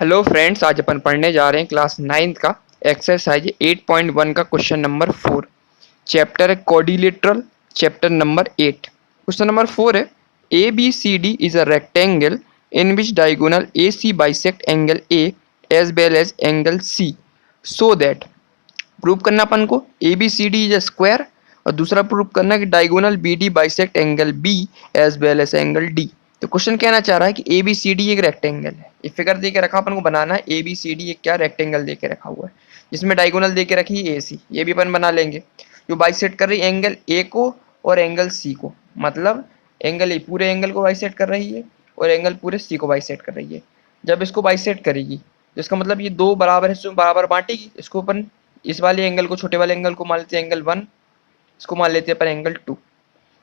Hello friends, आज अपन पढ़ने जा रहे हैं क्लास 9th का एक्सरसाइज 8.1 का क्वेश्चन नंबर 4। चैप्टर है quadrilateral, chapter number 8। Question number 4 है A B C D is a rectangle in which diagonal A C bisect angle A as well as angle C so that. Prove करना अपन को A B C D is a square, और दूसरा prove करना कि diagonal B D bisect angle B as well as angle D. तो question कहना चाह रहा है कि ए बी सी डी एक रेक्टेंगल है। एक फिगर दे के रखा, अपन को बनाना है ए बी सी डी एक क्या रेक्टेंगल दे के रखा हुआ है जिसमें डायगोनल दे के रखी है ए सी। ये भी अपन बना लेंगे जो बाइसेक्ट कर रही है एंगल ए को और एंगल सी को। मतलब एंगल ए पूरे एंगल को बाइसेक्ट कर रही है और एंगल पूरे सी को बाइसेक्ट कर रही है। जब इसको बाइसेक्ट करेगी तो इसका मतलब ये दो बराबर हिस्सों में बराबर बांटेगी। इसको अपन इस वाले एंगल को, छोटे वाले एंगल को मान लेते हैं एंगल 1, इसको मान लेते हैं अपन एंगल 2।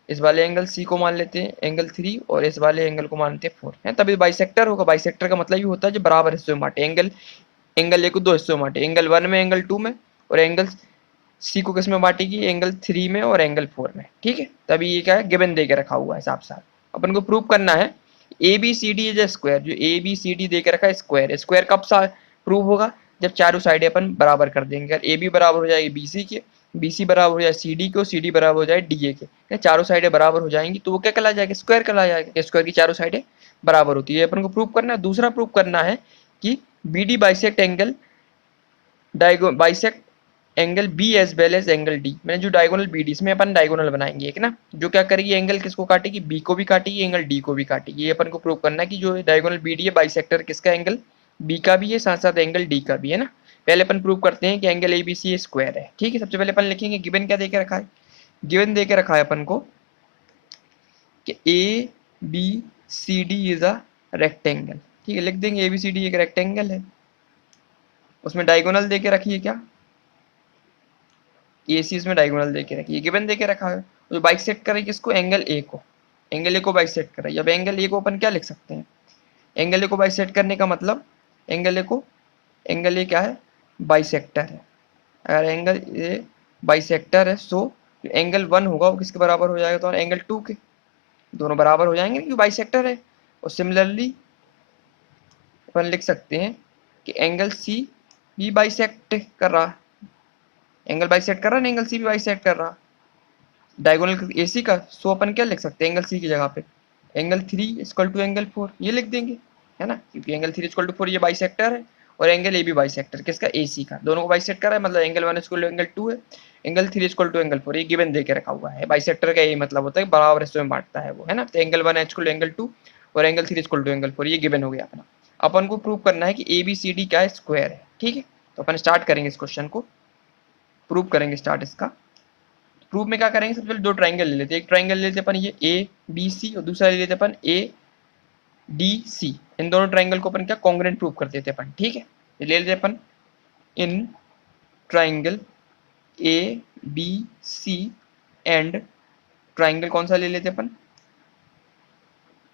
इस वाले एंगल सी को मान लेते हैं एंगल 3 और इस वाले एंगल को मानते हैं 4 है। तभी बाइसेक्टर होगा। बाइसेक्टर का मतलब ये होता है जो बराबर हिस्सों में बांटे। एंगल एंगल ए को दो हिस्सों में बांटे, एंगल 1 में एंगल 2 में, और एंगल सी को किस में बांटेगी एंगल 3 में और एंगल 4 में। ठीक है, तभी ये क्या है गिवन दे के रखा हुआ है साफ साफ। अपन को प्रूव करना है A B C D is a square. जो ए बी सी डी दे के रखा है स्क्वायर, स्क्वायर कब सा प्रूव होगा जब चारों साइडें अपन बराबर कर देंगे। अगर ए बी बराबर हो जाएगी बी सी के, बी सी बराबर हो जाए सी डी को, सी डी बराबर हो जाए डी ए के, चारों साइडें बराबर हो जाएंगी तो वो क्या कहला जाएगा स्क्वायर कहला जाएगा। स्क्वायर की चारों साइडें बराबर होती है। अपन को प्रूव करना है। दूसरा प्रूव करना है कि B D bisect angle bisect angle B as well as angle D. मैंने जो डायगोनल बी डी, इसमें अपन डायगोनल बनाएंगे एक ना, जो क्या करेगी एंगल किसको काटेगी बी को भी काटेगी, एंगल डी को भी काटेगी। ये अपन को प्रूव करना है कि जो डायगोनल बी डी है बाइसेक्टर किसका एंगल बी का भी है, साथ साथ एंगल डी का भी है ना। पहले अपन प्रूव करते हैं कि angle A B C square है। ठीक है, सबसे पहले अपन लिखेंगे गिवन क्या देके रखा है। गिवन देके रखा है अपन को कि A B C D is a rectangle. ठीक है, लिख देंगे ए बी सी डी एक रेक्टेंगल है। उसमें डायगोनल देके रखी है क्या ए सी, इसमें डायगोनल देके रखी है, गिवन देके रखा है। जो बाइसेक्ट कर रही है किसको एंगल ए को, एंगल ए को बाइसेक्ट कर रही है। अब एंगल ए को अपन क्या लिख सकते हैं, एंगल ए को बाइसेक्ट करने का मतलब एंगल ए को, एंगल ए क्या है बाइसेक्टर है। अगर एंगल ए बाइसेक्टर है सो जो एंगल 1 होगा वो किसके बराबर हो जाएगा तो एंगल 2 के। दोनों बराबर हो जाएंगे क्योंकि बाइसेक्टर है। और सिमिलरली अपन लिख सकते हैं कि एंगल सी भी बाइसेक्ट कर रहा, एंगल बाइसेक्ट कर रहा है, एंगल सी भी बाइसेक्ट कर रहा डायगोनल ए सी का। सो अपन क्या लिख सकते हैं एंगल सी की जगह पे एंगल 3 इक्वल टू एंगल 4 ये लिख देंगे, है ना, क्योंकि एंगल 3 इक्वल टू 4 ये बाइसेक्टर है और एंगल ए भी बाइसेक्टर किसका ए सी का। दोनों को बाइसेक्ट कर रहा है मतलब एंगल 1 इक्वल टू एंगल 2 है, एंगल 3 इक्वल टू एंगल 4 ये गिवन दे के रखा हुआ है। बाइसेक्टर का यही मतलब होता है बराबर हिस्सों में बांटता है वो, है ना। तो एंगल 1 इक्वल टू एंगल 2 और एंगल 3 इक्वल टू एंगल 4 ये गिवन हो गया अपना। अपन को प्रूव करना है कि ए बी सी डी क्या है स्क्वायर है। ठीक है, तो अपन स्टार्ट करेंगे इस क्वेश्चन को, प्रूव करेंगे स्टार्ट इसका। प्रूफ में क्या करेंगे, सबसे पहले दो ट्राइंगल ले लेते हैं। एक ट्राइंगल ले लेते अपन ये ए बी सी और दूसरा ले लेते अपन ए डी सी। इन दोनों ट्राइंगल को अपन क्या कॉन्ग्रुएंट प्रूफ कर देते अपन। ठीक है, ये ले लेते अपन इन triangle A B C and triangle कौन सा ले लेते अपन,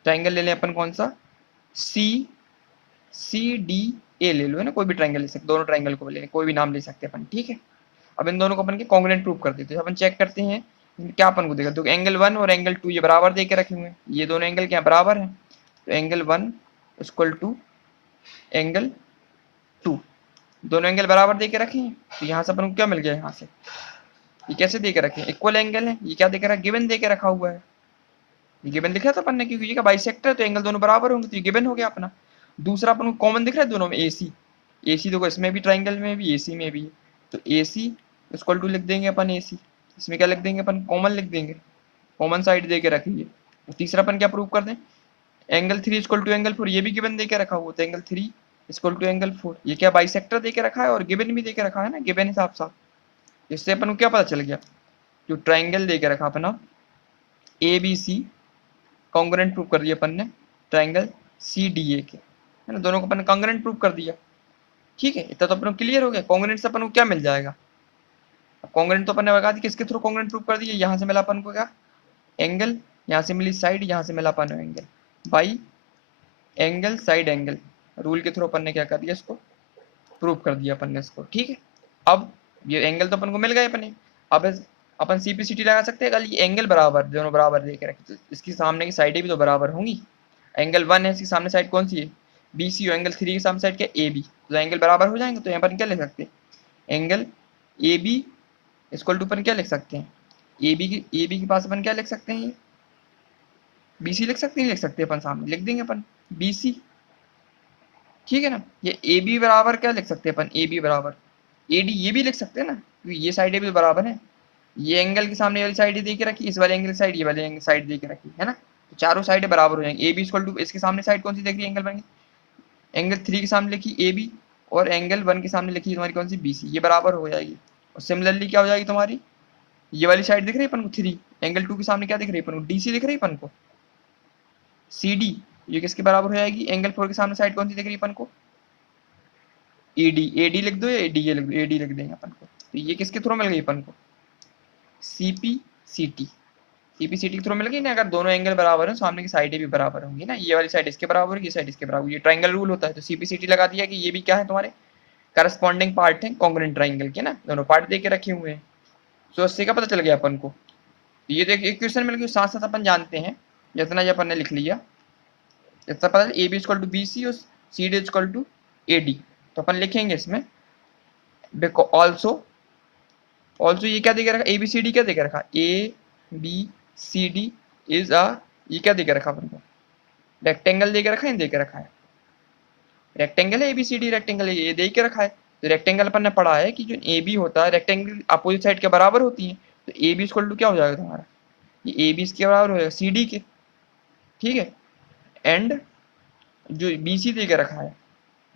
ट्राइंगल ले लें अपन कौन सा सी सी डी ए ले लो, है ना, कोई भी ट्राइंगल ले सकते, दोनों ट्राइंगल को ले कोई भी नाम ले सकते अपन। ठीक है, अब इन दोनों को अपन के कॉन्ग्रुएंट प्रूफ कर देते हैं। अपन चेक करते हैं क्या अपन को देगा, तो एंगल 1 और एंगल 2 ये बराबर दे के रखे हुए हैं, ये दोनों एंगल क्या बराबर है। तो एंगल 1 इक्वल टू एंगल 2, दोनों एंगल बराबर दे के रखे हैं। तो यहाँ से अपन को क्या मिल गया, यहाँ से ये कैसे दे के रखे हैं इक्वल एंगल है। ये क्या दे के रखा गिवन दे के रखा हुआ है, ये गिवन लिखा था अपन ने क्योंकि ये का बाइसेक्टर है तो एंगल दोनों बराबर होंगे तो ये गिवन हो गया अपना। दूसरा अपन को कॉमन दिख रहा है दोनों में ए सी, ए सी देखो इसमें भी ट्राइंगल में भी ए सी में भी है, तो ए सी इक्वल टू लिख देंगे अपन ए सी। इसमें क्या लिख देंगे अपन कॉमन लिख देंगे, कॉमन साइड दे के रखेंगे। तीसरा अपन क्या प्रूव कर दें एंगल 3 इक्वल टू एंगल 4 ये भी गिवन दे के रखा हुआ, तो एंगल 3 इक्वल टू एंगल 4 ये क्या बाइसेक्टर दे के रखा है और गिवन भी दे के रखा है ना, गिवन हिसाब साफ। इससे अपन को क्या पता चल गया, जो ट्राइंगल दे के रखा अपना A B C congruent prove कर दिया अपन ने ट्राइंगल सी डी ए के, है ना, दोनों को अपन ने कॉन्ग्रुएंट प्रूव कर दिया। ठीक है, इतना तो अपन को क्लियर हो गया। कॉन्ग्रुएंट से अपन को क्या मिल जाएगा, कॉन्ग्रुएंट तो अपन ने बता दी किसके थ्रू कॉन्ग्रुएंट प्रूव कर दिया, यहाँ से मिला अपन को क्या एंगल, यहाँ से मिली साइड, यहाँ से मिला अपन को angle by angle side angle rule के थ्रू अपन ने क्या कर दिया इसको प्रूव कर दिया अपन ने इसको। ठीक है, अब ये एंगल तो अपन को मिल गए अपने। अब अपन सीपीसीटी लगा सकते हैं, कल ये एंगल बराबर दोनों बराबर दे के रखे तो इसकी सामने की साइडें भी तो बराबर होंगी। एंगल 1 है, इसकी सामने साइड कौन सी है बी सी और एंगल 3 के सामने साइड क्या ए बी, तो एंगल बराबर हो जाएंगे। तो यहाँ पर क्या लिख सकते हैं, angle A B equal to अपन क्या लिख सकते हैं, ए बी के पास अपन क्या लिख सकते हैं, बी सी लिख सकते हैं, लिख सकते हैं अपन, सामने लिख देंगे अपन बी सी, ठीक है ना। ये ए बी बराबर क्या लिख सकते हैं अपन, ए बी बराबर ए डी, ये भी लिख सकते हैं ना, क्योंकि ये साइड भी तो बराबर है। ये एंगल के सामने वाली साइड दे के रखी, इस वाले एंगल की साइड ये वाले एंगल साइड दे के रखी है ना, तो चारों साइड बराबर हो जाएंगे। ए बी इक्वल टू, इसके सामने साइड कौन सी देख रही है, एंगल बन गई, एंगल 3 के सामने लिखी ए बी और एंगल 1 के सामने लिखी तुम्हारी कौन सी बी सी, ये बराबर हो जाएगी। और सिमिलरली क्या हो जाएगी तुम्हारी, ये वाली साइड दिख रही है अपन को 3, एंगल 2 के सामने क्या दिख रही है अपन को, डी सी दिख रही है अपन को, सी डी, ये किसके बराबर हो जाएगी, एंगल 4 के सामने साइड कौन सी दिख रही है अपन को, ए डी लिख दो या ए डी लिख दो, ए डी लिख देंगे अपन को। तो ये किसके थ्रू मिल गई अपन को, C P C T, CPCT के थ्रू मिल गई ना। अगर दोनों एंगल बराबर हैं, सामने की साइडें भी बराबर होंगी ना, ये वाली साइड इसके बराबर है, ये साइड इसके बराबर, ये ट्रायंगल रूल होता है। तो सीपीसीटी लगा दिया कि ये भी क्या है तुम्हारे करस्पॉन्डिंग पार्ट है कॉन्ग्रुएंट ट्रायंगल के ना, दोनों पार्ट दे के रखे हुए हैं। तो उससे क्या पता चल गया अपन को, ये देख एक क्वेश्चन मिल गया, साथ साथ अपन जानते हैं जितना ये अपन ने लिख लिया, जितना पता A B equal to B C और C D equal to A D, तो अपन लिखेंगे इसमें ऑल्सो, ऑल्सो ये क्या दे के रखा, ए बी सी डी क्या दे के रखा, A B C D is a, ये क्या दे के रखा अपन को, रेक्टेंगल दे के रखा है, दे के रखा है रेक्टेंगल है, एबीसीडी रेक्टेंगल है, ये दे के रखा है। तो रेक्टेंगल अपन ने पढ़ा है कि जो ए बी होता है, रेक्टेंगल अपोजिट साइड के बराबर होती है, तो ए बी इक्वल टू क्या हो जाएगा तुम्हारा, ये ए बी इसके बराबर हो जाएगा सी डी के, ठीक है। एंड जो बी सी दे के रखा है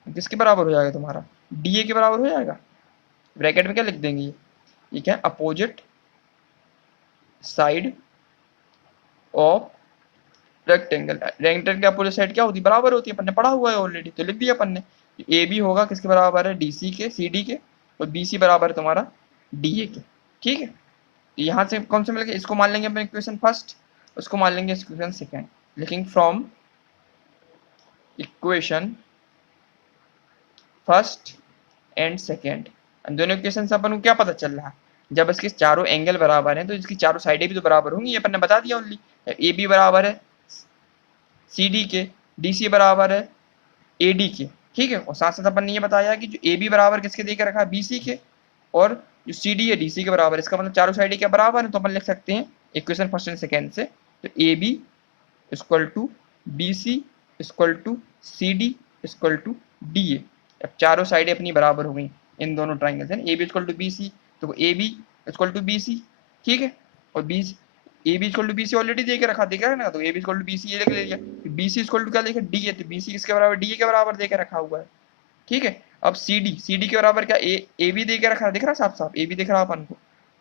किसके बराबर हो जाएगा तुम्हारा, डी ए के बराबर हो जाएगा। ब्रैकेट में क्या लिख देंगे, ये क्या है, opposite side of rectangle, rectangle के अपोजिट साइड क्या होती है, बराबर होती है, अपन ने पढ़ा हुआ है ऑलरेडी, तो लिख दिया अपन ने। ए बी होगा किसके बराबर है, डी सी के, सी डी के, और बी सी बराबर है तुम्हारा डी ए के, ठीक है। तो यहाँ से कौन से मिल गया, इसको मान लेंगे अपन इक्वेशन फर्स्ट, उसको मान लेंगे इक्वेशन सेकेंड, लिखेंगे from equation first and second. दोनों इक्वेशन से अपन को क्या पता चल रहा है, जब इसके चारों एंगल बराबर हैं तो इसकी चारों साइडें भी तो बराबर होंगी, ये अपन ने बता दिया ओनली। ए बी बराबर है सी डी के, डी सी बराबर है ए डी के, ठीक है। और साथ साथ अपन ने ये बताया कि जो ए बी बराबर किसके दे के रखा है, बी सी के, और जो सी डी है डी सी के बराबर, इसका मतलब चारों साइडें क्या बराबर है, तो अपन लिख सकते हैं इक्वेशन फर्स्ट एंड सेकेंड से, तो A B equal to B C equal to C D equal to D A. अब चारों साइडें अपनी बराबर हो गई इन दोनों ट्राइंगल से, A B equal to B C, तो A B equal to B C, ठीक है। और B A B equal to B C already दे के रखा, देखा है ना, तो A B equal to B C ये लिख लिया, बी सी इक्वल टू क्या लिखा, डी है, तो बी सी किसके बराबर, डी ए के बराबर दे के रखा हुआ है, ठीक है। अब सी डी के बराबर क्या, ए बी दे के रखा, दिख रहा साफ साफ ए बी दिख रहा अपन को,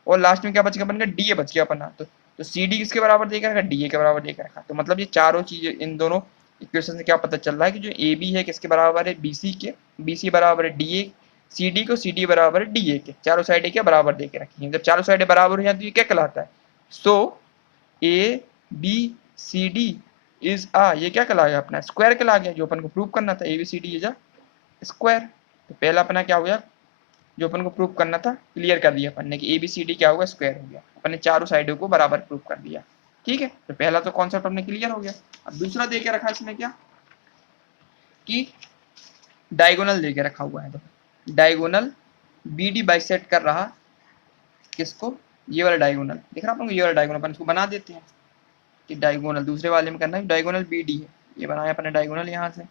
और लास्ट में क्या बच गया अपन का, डी ए बच गया अपन, तो सी डी किसके बराबर दे के रखा, डी ए के बराबर दे के रखा। तो मतलब ये चारों चीजें इन दोनों इक्वेशन से क्या पता चल रहा है कि जो ए बी है किसके बराबर है, बी सी के, बी सी बराबर है डी ए, सी डी को सी डी बराबर है डी ए के, चारों साइडें क्या बराबर दे के रखी है। जब चारों साइडें बराबर हो जाती है तो ये क्या कहलाता है, so A B C D is uh, ये क्या कहला गया अपना, स्क्वायर कहला गया, जो अपन को प्रूव करना था A B C D is a square. तो पहला अपना क्या हो गया, जो अपन को प्रूव करना था क्लियर कर दिया अपन ने कि ए बी सी डी क्या होगा, स्क्वायर हो गया, अपन ने चारों साइडों को बराबर प्रूव कर दिया, ठीक है। तो पहला तो कॉन्सेप्ट अपने क्लियर हो गया। अब दूसरा दे के रखा इसमें क्या, कि डायगोनल दे के रखा हुआ है, तो डायगोनल बी डी बाइसेक्ट कर रहा किसको, ये वाला डायगोनल दिख रहा अपन को, ये वाला डायगोनल अपन इसको बना देते हैं कि डायगोनल दूसरे वाले में करना है, डायगोनल बी डी है, ये बनाया अपने डायगोनल, यहाँ से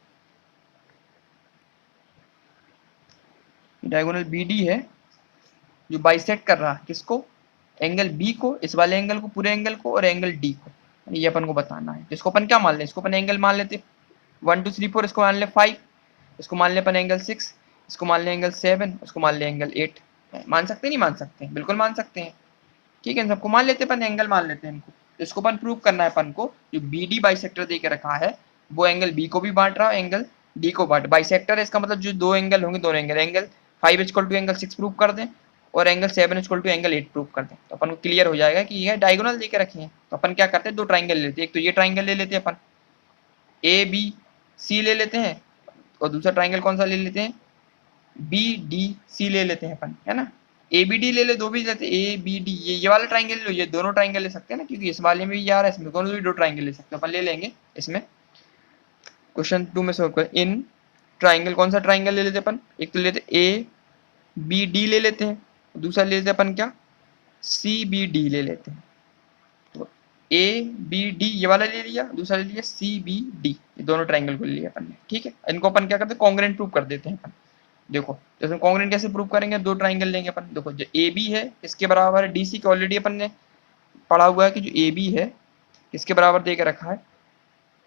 डायगोनल बी डी है जो बाइसेक्ट कर रहा है किसको, एंगल बी को, इस वाले एंगल को, पूरे एंगल को, और एंगल डी को, ये अपन को बताना है। इसको अपन क्या मान ले, इसको अपन एंगल मान लेते 1 2 3 4, इसको मान ले 5, इसको मान ले अपन एंगल 6, इसको मान ले एंगल 7, इसको मान ले एंगल 8। मान सकते नहीं मान सकते, बिल्कुल मान सकते हैं, ठीक है। इन सबको मान लेते अपन, एंगल मान लेते हैं इनको। इसको अपन प्रूव करना है अपन को, जो बी डी बाइसेक्टर दे के रखा है वो एंगल बी को भी बांट रहा है, एंगल डी को बांट, बाइसेक्टर है इसका मतलब जो दो एंगल होंगे, दोनों angle 5 equal to angle 6 prove कर दें, और angle 7 equal to angle 8 prove कर दें, तो अपन को क्लियर हो जाएगा कि ये डायगोनल दे के रखे हैं। तो अपन क्या करते हैं, दो ट्राइंगल लेते हैं, एक तो ये ट्राइंगल ले लेते हैं अपन, ए बी सी ले लेते हैं, और दूसरा ट्राइंगल कौन सा ले लेते हैं, बी डी सी ले लेते हैं अपन, है ना। ए बी डी ले ले, दो भी लेते, ए बी डी, ये वाला ट्राइंगल लो, ये दोनों ट्राइंगल ले सकते हैं ना, क्योंकि इस वाले में भी यार इसमें दोनों भी दो ट्राइंगल ले सकते हैं अपन, ले लेंगे इसमें। क्वेश्चन 2 में सॉल्व कर, इन ट्राइंगल, कौन सा ट्राइंगल ले लेते अपन, एक तो लेते ए बी डी ले लेते हैं, दूसरा ले लेते अपन क्या, सी बी डी ले लेते हैं। तो ए बी डी ये वाला ले लिया, दूसरा ले लिया सी बी डी, ये दोनों ट्राइंगल को ले लिया अपन ने, ठीक है। इनको अपन क्या करते हैं, कॉन्ग्रुएंट प्रूव कर देते हैं अपन। देखो जैसे कॉन्ग्रुएंट कैसे प्रूव करेंगे, दो ट्राइंगल लेंगे अपन, देखो जो ए बी है इसके बराबर है डी सी के, ऑलरेडी अपन ने पढ़ा हुआ है कि जो ए बी है इसके बराबर दे के रखा है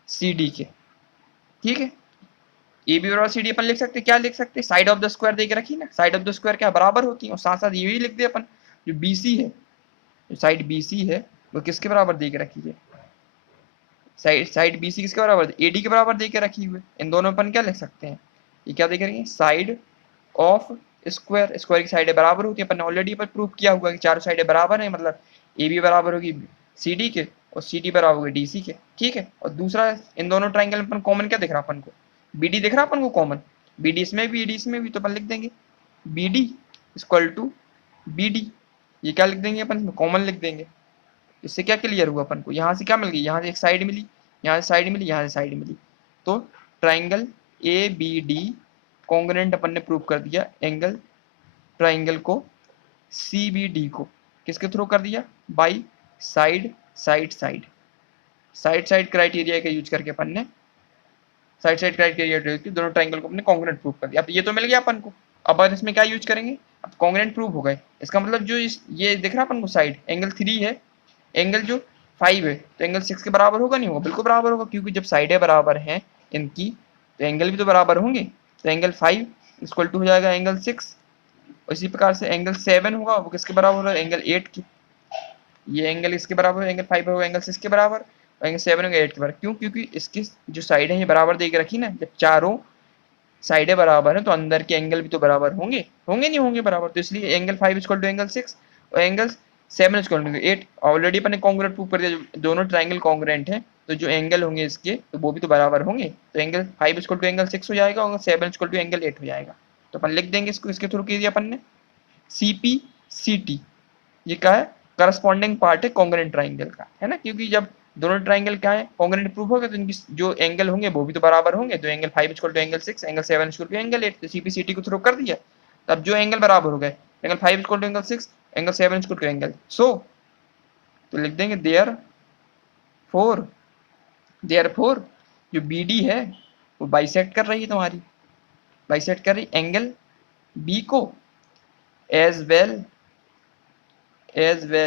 सी डी के, ठीक है। ए बी बराबर सी डी अपन लिख सकते हैं, क्या लिख सकते हैं, साइड ऑफ द स्क्वायर दे के रखी ना, साइड ऑफ द स्क्वायर क्या बराबर होती है, और साथ साथ ये भी लिख दे अपन, जो बी सी है, जो साइड बी सी है वो किसके बराबर दे के रखी है, साइड बी सी किसके बराबर, ए डी के बराबर दे के रखी हुई है। इन दोनों अपन क्या लिख सकते हैं, ये क्या दे के रखी है, साइड ऑफ स्क्वायर, स्क्वायर की साइडें बराबर होती है, अपन ने ऑलरेडी पर प्रूव किया हुआ कि चारों साइडें बराबर है, मतलब ए बी बराबर होगी सी डी के और सी डी बराबर होगी डी सी के, ठीक है। और दूसरा इन दोनों ट्राइंगल में अपन कॉमन क्या दिख रहा है अपन को, बी डी दिख रहा है अपन को कॉमन, बी डी इसमें भी, डी इसमें भी, तो अपन लिख देंगे B D equal to B D, ये क्या लिख देंगे अपन, कॉमन लिख देंगे। इससे क्या क्लियर हुआ अपन को, यहाँ से क्या मिल गई, यहाँ से एक साइड मिली, यहाँ से साइड मिली, यहाँ से साइड मिली, तो triangle A B D congruent अपन ने प्रूव कर दिया एंगल ट्राइंगल को सी बी डी को, किसके थ्रू कर दिया, by side side side, side side criteria का यूज करके अपन ने, साइड साइड क्राइटेरिया दोनों ट्राइंगल को अपने कॉन्ग्रुएंट प्रूव कर दिया। अब ये तो मिल गया अपन को, अब इसमें क्या यूज करेंगे, अब कॉन्ग्रुएंट प्रूव हो गए, इसका मतलब जो ये दिख रहा अपन को साइड एंगल 3 है, एंगल जो 5 है, तो एंगल 6 के बराबर होगा, नहीं होगा, बिल्कुल बराबर होगा, क्योंकि जब साइडें बराबर हैं इनकी तो एंगल भी तो बराबर होंगे, तो एंगल 5 इक्वल टू हो जाएगा एंगल 6। इसी प्रकार से एंगल 7 होगा, वो किसके बराबर होगा, एंगल 8 की, ये एंगल इसके बराबर है, एंगल 5 होगा एंगल 6 के बराबर, और एंगल 7 होगा 8 के बराबर, क्यों, क्योंकि इसकी जो साइड है ये बराबर दे के रखी ना, जब चारों साइडें बराबर है तो अंदर के एंगल भी तो बराबर होंगे, होंगे नहीं होंगे बराबर, तो इसलिए एंगल 5 इक्वल टू एंगल 6 और एंगल 7 इक्वल टू 8, ऑलरेडी अपन ने कॉन्ग्रुएंट प्रूव कर दिया, दोनों ट्राइंगल कॉन्ग्रुएंट है तो जो एंगल होंगे इसके तो वो भी तो बराबर होंगे, तो एंगल 5 इक्वल टू एंगल 6 हो जाएगा और 7 इक्वल टू एंगल 8 हो जाएगा। तो अपन लिख देंगे इसको, इसके थ्रू किया अपन ने सी पी सी टी, ये क्या है, करस्पॉन्डिंग पार्ट है कॉन्ग्रुएंट ट्राइंगल का, है ना, क्योंकि जब दोनों ट्राइंगल क्या है कॉन्ग्रुएंट प्रूफ होगा तो इनकी जो एंगल होंगे वो भी तो बराबर होंगे, तो angle 5 equal to angle 6, angle 7 equal to angle 8, तो सीपीसीटी को थ्रो कर दिया, तब जो एंगल बराबर हो गए, angle 5 equal to angle 6, angle 7 equal to angle, so तो लिख देंगे देयरफॉर जो बीडी है वो बाइसेक्ट कर रही है तुम्हारी, बाइसेक्ट कर रही एंगल बी को एज वेल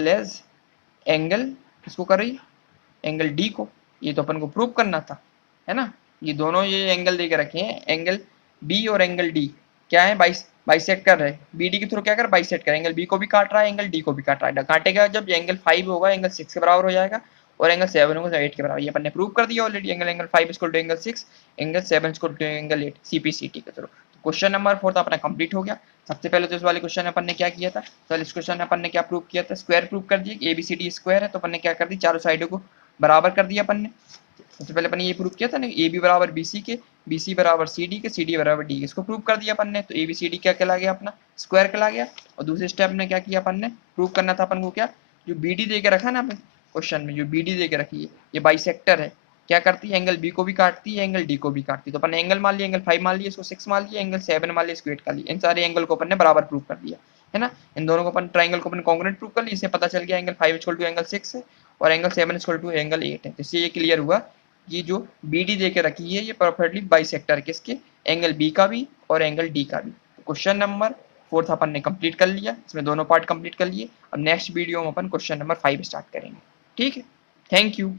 एज एंगल किसको कर रही, एंगल डी को, ये तो अपन को प्रूव करना था, है ना। ये दोनों ये एंगल दे के रखे हैं, एंगल बी और एंगल डी क्या है, बाइसेक्ट कर रहे हैं, बी डी के थ्रू क्या कर बाइसेक्ट कर, एंगल बी को भी काट रहा है, एंगल डी को भी काट रहा है, काटेगा जब एंगल 5 होगा एंगल 6 के बराबर हो जाएगा और एंगल 7 होगा 8 के बराबर, ये अपन ने प्रूव कर दिया already, angle 5 equal to angle 6, angle 7 equal to angle 8 CPCT के थ्रू। क्वेश्चन नंबर 4 अपना कंप्लीट हो गया। सबसे पहले तो इस वाले क्वेश्चन अपन ने क्या किया था, तो इस क्वेश्चन में अपन ने क्या प्रूव किया था, स्क्वायर प्रूव कर दिया, एबीसीडी स्क्वायर है, तो अपन ने क्या कर दी, चारों साइडों को बराबर कर दिया अपन ने। सबसे पहले अपन ने ये प्रूव किया था ना, ए बी बराबर बी सी के, बी सी बराबर सी डी के, सी डी बराबर डी के, इसको प्रूव कर दिया अपन ने, तो ए बी सी डी क्या कहला गया अपना, स्क्वायर कहला गया। और दूसरे स्टेप में क्या किया अपन ने, प्रूव करना था अपन को क्या, जो बी डी दे के रखा ना अपन क्वेश्चन में, जो बी डी दे के रखी है ये बाइसेक्टर है, क्या करती है, एंगल बी को भी काटती है, एंगल डी को भी काटती है, तो अपन ने एंगल मान लिया, एंगल 5 मान लिया, इसको 6 मान लिया, एंगल 7 मान लिया, इसको 8 कर लिया, इन सारे एंगल को अपन ने बराबर प्रूव कर दिया, है ना। इन दोनों को अपन ट्राइंगल को अपन कॉन्ग्रुएंट प्रूव कर लिया, इससे पता चल गया एंगल 5 इक्वल टू एंगल 6 है और एंगल 7 इक्वल टू एंगल 8 है, तो इससे ये क्लियर हुआ ये जो बी डी दे के रखी है ये परफेक्टली बाइसेक्टर किसके, एंगल बी का भी और एंगल डी का भी। क्वेश्चन नंबर 4 अपन ने कंप्लीट कर लिया, इसमें दोनों पार्ट कंप्लीट कर लिए। अब नेक्स्ट वीडियो में अपन क्वेश्चन नंबर 5 स्टार्ट करेंगे, ठीक है। Thank you.